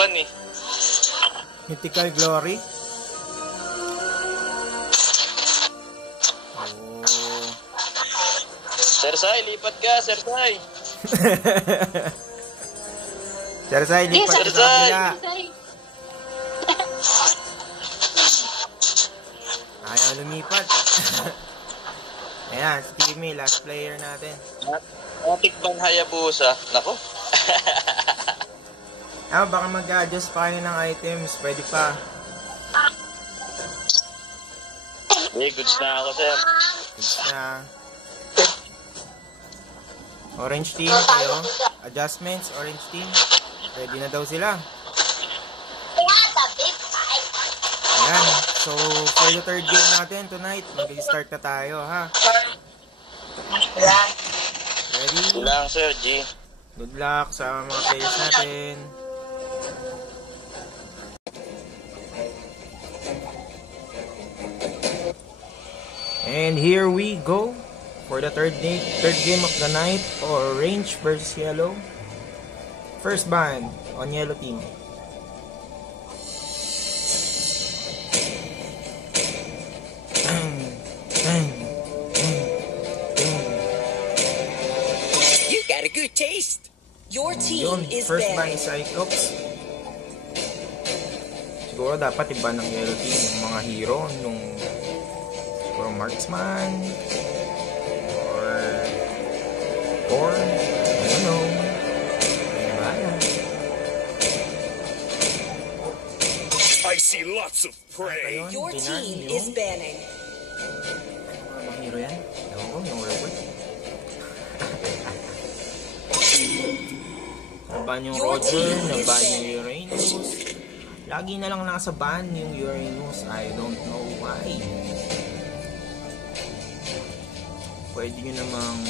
ban eh. Mythical Glory. Sersay, lipat ka, Sersay. Sersay, lipat ka sa kabila. Ayaw lumipat. Ayan, si Timmy, last player natin. Matik ban Hayabusa. Nako. Baka mag-adjust pa kayo ng items. Pwede pa. Goods na ako, sir. Goods na. Orange team kayo. Adjustments, orange team. Ready na daw sila. Ayan. So, for the third game natin tonight, mag-start na tayo, ha? Ready? Good lang, sir, G. Good luck sa mga players natin. And here we go for the third game of the night. Orange versus yellow. First ban on yellow team. You got a good taste. Your team is first ban is Cyclops. Siguro dapat iba ng yellow team yung mga hero nung siguro marksman or I don't know. I see lots of prey. Your team is banning. Ano hero yan? Ewan ko, yung robot. Naban yung Roger, naban yung Uranus. Lagi na lang nasa ban yung Uranus. I don't know why. Pwede nyo namang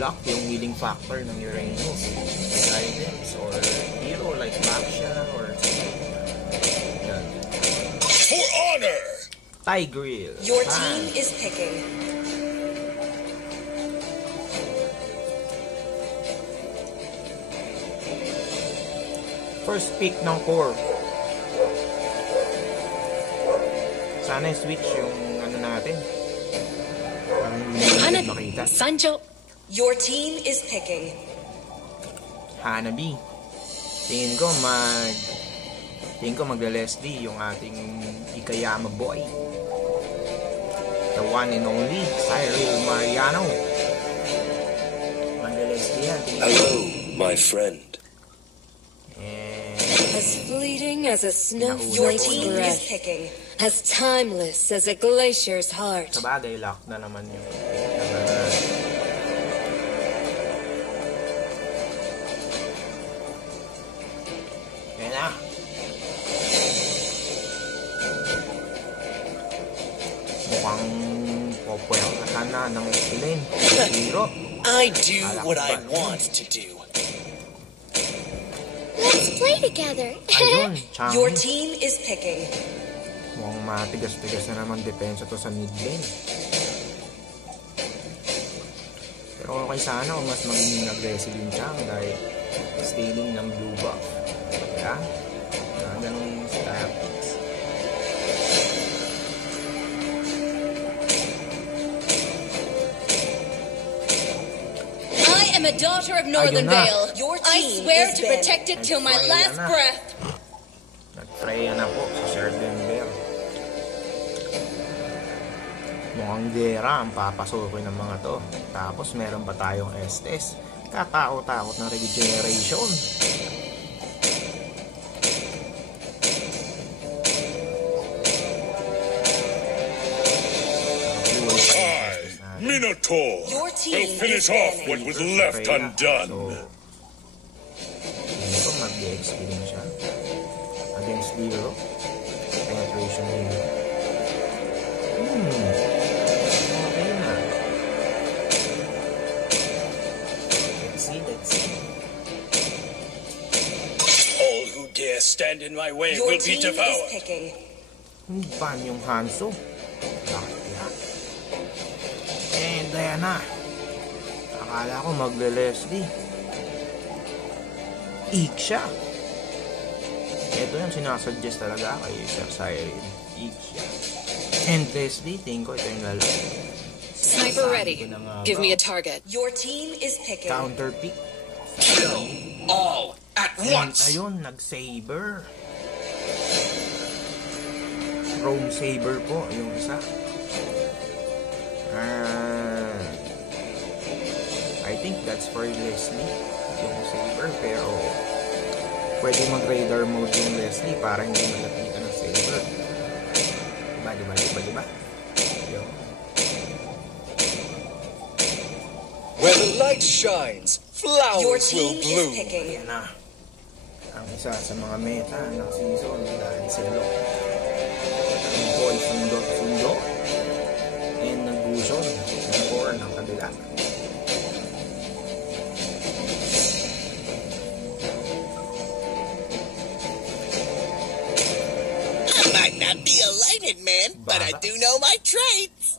block yung healing factor ng Uranus. Items or hero like Baxia or yan. For honor! Tigreal. Your team is picking. First pick ng core. Sana switch yung ano natin. Parang hindi makita. Sancho. Your team is picking. Hanabi. Tingin ko magla-Leslie yung ating Ikayama boy. The one and only Cyril Mariano. Magla-Leslie yan. Hello, my friend. As fleeting as a snowflake's breath, as timeless as a glacier's heart. Sabagay, lock na naman yung Kaya na. Mukhang popwelkahan na ng lane. Hero. I do what I want to do. Let's play together. Ayun, Changi. Your team is picking. Mukhang matigas-tigas na naman depensa to sa mid lane. Pero okay sana kung mas magiging aggressive yung Chang dahil stealing ng blue buff. Kaya, ganong stats. I am a daughter of Northern Vale. Your I team swear is to banning. protect it till my last breath. Nag-Freya na po sa Sherden Bear. Mukhang gera ang papasukin ng mga to. Tapos meron pa tayong Estes. Katakot-takot ng regeneration. Minotaur will finish off what was left undone. Hindi ko mag-XP din siya. Against Zero. Penetration Hero. Okay na. Let's see. All who dare stand in my way Your will be team is devoured. picking. Ban yung Hanzo. Bakit yan? And ayan na. Akala ko magle-Leslie. Ik siya. Ito yung sinasuggest talaga kay Sir Siren. Ixia. And Leslie, tingin ko ito yung lalo. Sniper ready. Give me a target. Your team is picking. Counter pick. All at And once. ayun, nag-saber. Chrome saber po, yung isa. I think that's for Leslie, yung saber. Pero, pwede mag-radar mode yung Leslie para hindi malapitan ng saber. Diba? Yun. Where the light shines, Your flowers team will is bloom. picking. Yan na. Ang isa sa mga meta ng season dahil silo. Ang boy sundo. And nag-gusion. Ang core ng kabila. I might not be a lighted man, but I do know my traits.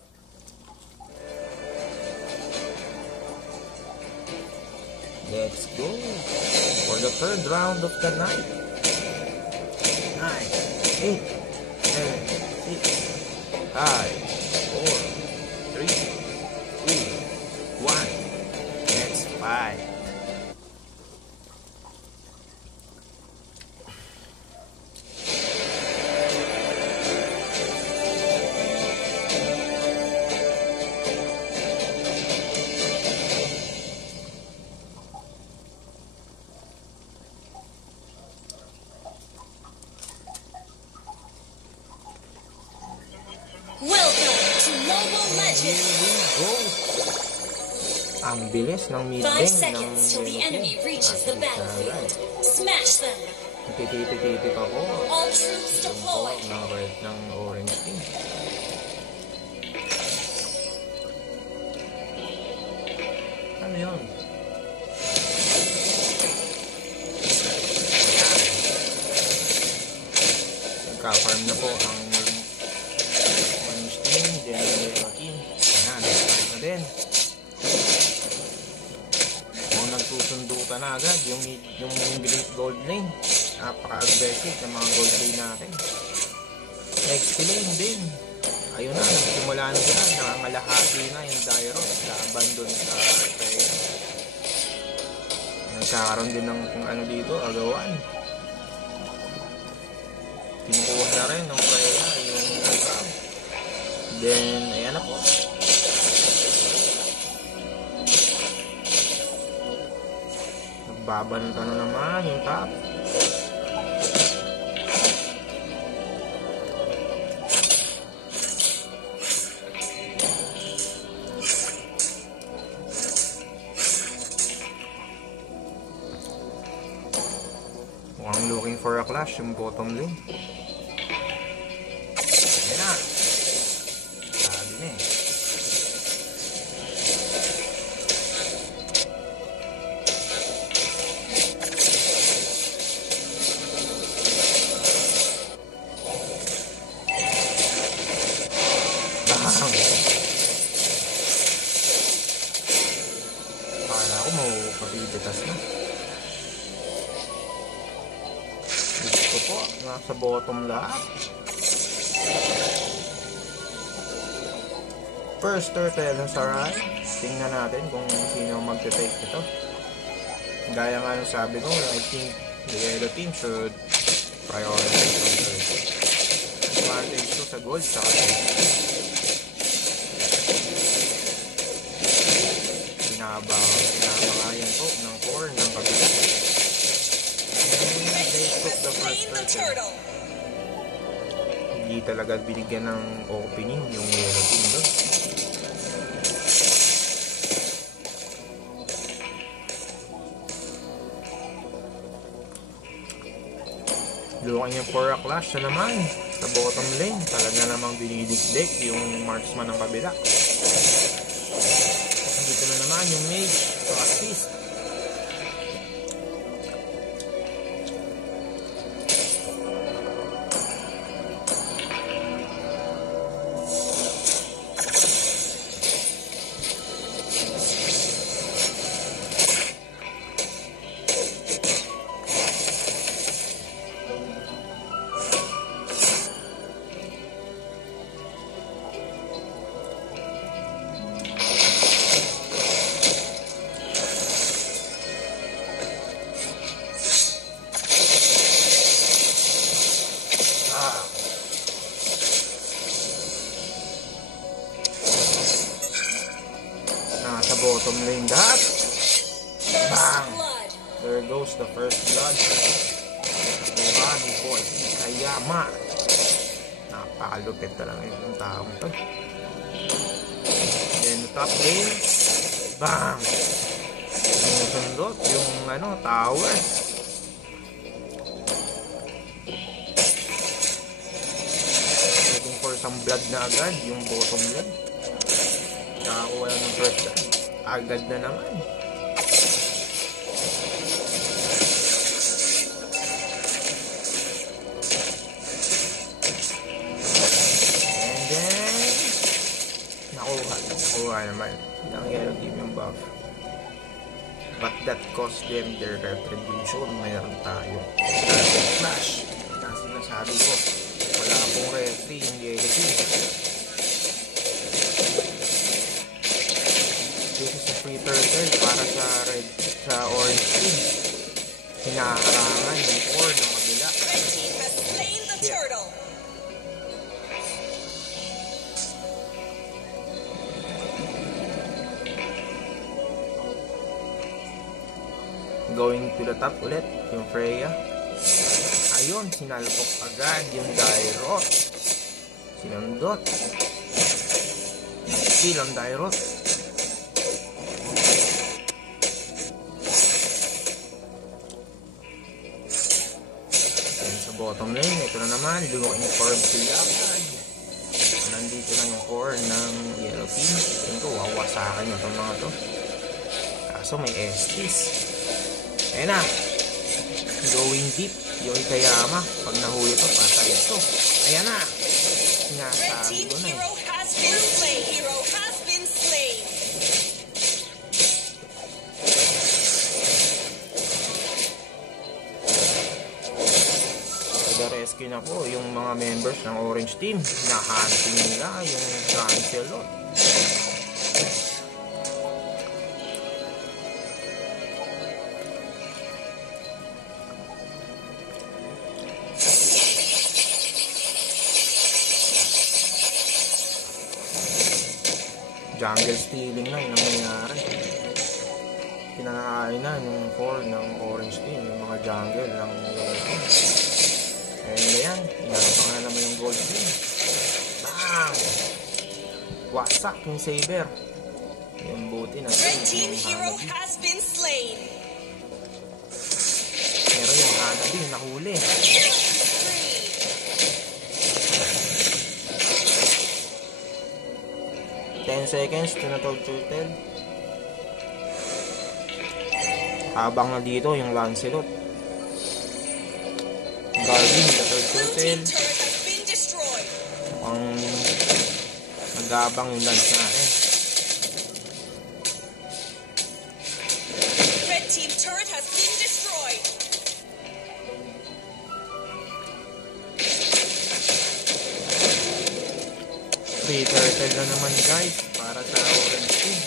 Let's go for the third round of the night. 9, 8, 7, 6, 5, 4, 3, 2, 1. Let's fight. Welcome to Mobile Here Legends! we go. Ang bilis ng 5 mid lane seconds till the enemy reaches the battlefield. Smash them! Tititi pa ko. All troops Yung deployed! ng red ng orange team. Ano yun? Nagka-farm na po ang orange team, then ang yellow team. Ayan, nag-start na din. Kung nagsusundo ka na agad, yung gold lane. Napaka-aggressive ng mga gold lane natin. Next lane din. Ayun na, nagsimula na sila. Nakangalahati na yung Dairos na abandon sa Freya. Nagkakaroon din ng kung ano dito, agawan. Kinukuha na rin ng Freya yung crab. Then, ayan na po. Nagbabanata na naman yung top. Mukhang looking for a clash yung bottom lane. Ayan na. Sabi na eh. Bang! Akala ko maupapipitas na. Gusto po, nasa bottom lahat. First turtle ng Sarai. Tingnan natin kung sino magte-take ito. Gaya nga ng sabi ko, I think the yellow team should prioritize on turtle. Advantage to sa gold sa pinabakayan po ng core ng kabila. And they took the first turtle. Hindi talaga binigyan ng opening yung yellow team doon. Looking for a clash na naman sa bottom lane. Talaga namang dinidikdik yung marksman ng kabila. Dito na naman yung mage to assist. bottom lane that. Bang! Blood. There goes the first blood. Rani for Ikayama. Napakalupit talaga yung taong to. Then top lane. Bang! Sinusundot yung tower. Looking for some blood na agad yung bottom blood. Nakakuha ng first blood. Agad na naman. And then nakuha naman ng yellow team yung buff. But that cost them their retribution. Mayroon tayong flash na sinasabi ko. Wala akong retry yung yellow team. This is a free turtle para sa orange team. Hinaharangan yung core ng kabila. Red team has slain the turtle. Going to the top ulit yung Freya. Ayun, sinalpok agad yung Dairot. Sinundot. Kill ang Dairot. And sa bottom lane, ito na naman, looking for Bilabad. Nandito na yung core ng yellow team. Ito, wawasakan nyo itong mga to. Kaso may Estes. Ayan na. Going deep. Yung Ikayama. Pag nahuli ito, patay ito. Ayan na. Sinasabi ko na eh. Hero has been slain. Hero has been slain. The rescue na po yung mga members ng Orange Team. Nahunting nila yung Lancelot. Jungle stealing na yung nangyayari. Pinakain na yung core ng Orange Team, yung mga jungle ng yellow team. And ayan, inarapang na naman yung gold team. Bang! Wasak yung saber. Yung buti na Red team hero has been slain. pero yung Hanabi nahuli. 10 seconds to na turtle. Habang na dito yung Lancelot. Garvin, the third turtle. Ang nagabang yung lance natin. Red team turret has been destroyed. Free turtle na naman guys para sa orange team.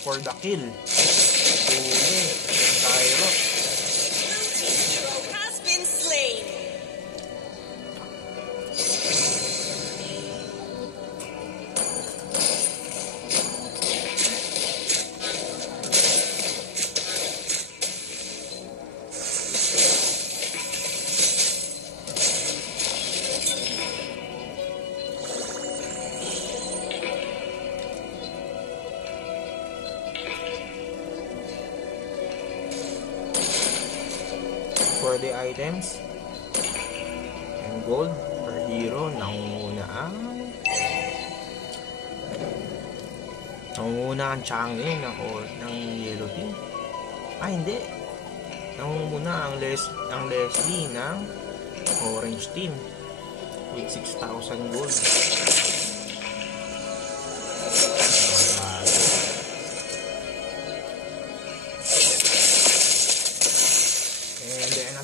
For the kill. Huli. Tyro. Hero has been slain. For the items and gold per hero, nangunguna ang Chang'e ng yellow team. Hindi, nangunguna ang Leslie ng orange team with 6,000 gold.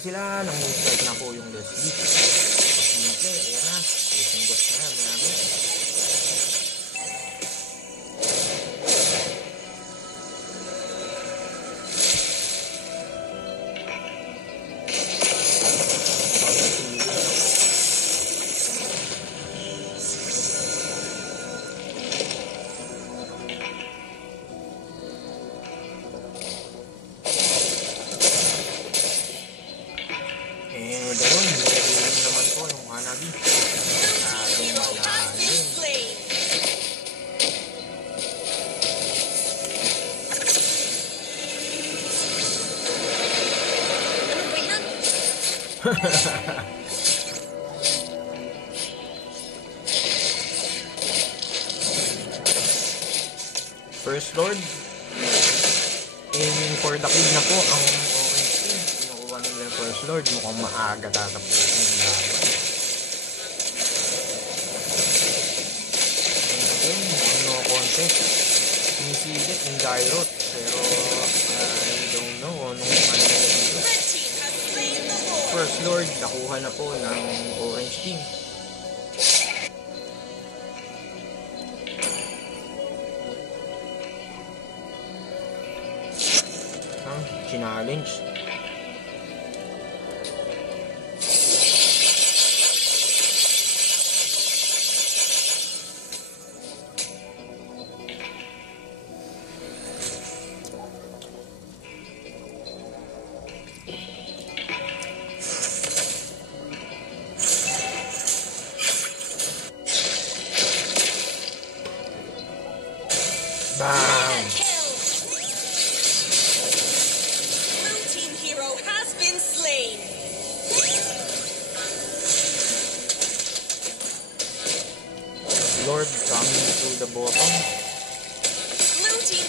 Sila, nang-start na po yung Leslie. Pag-simple, ayan na. Isinggot na, mayami. ganun, nirehealing naman po yung Hanabi. Sabi malalim. First Lord, aiming for the kill na po ang orange team. Kinukuha nila yung First Lord, mukhang maaga tatapusin yung laban. Again, mukhang no contest. Sinisilip yung Gyrot, pero I don't know anong ano dito. First Lord, nakuha na po ng orange team. Challenge. Bam! Lord coming to the bottom.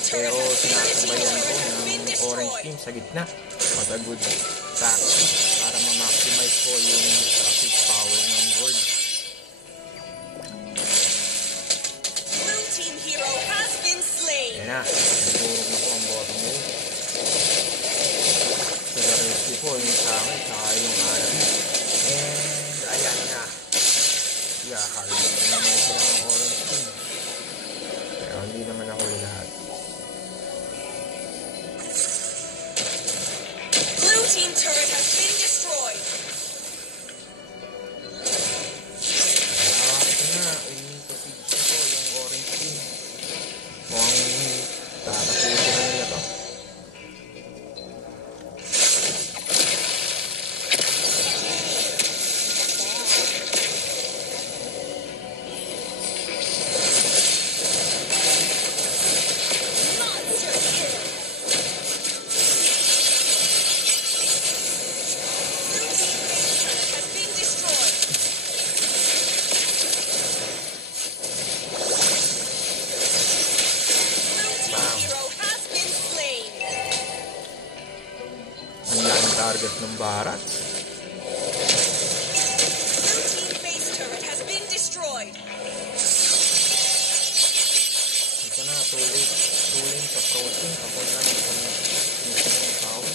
Pero sinasabayan ko ng orange team sa gitna. What a good tactic para ma-maximize ko yung traffic power ng Lord. Yan na, nagurog na po ang bottom lane. So the rescue po yung sa akin, saka yung Hanabi. And ayan na. Harvest naman sila ng orange team. Pero hindi naman nahuli lahat. Blue team turret has been destroyed. Ito na, aiming to siege na po yung orange team. Mukhang tatapusin na nila to. Target ng Barat. Ito na, tuloy sa protein. Papunta na sa mismong tao.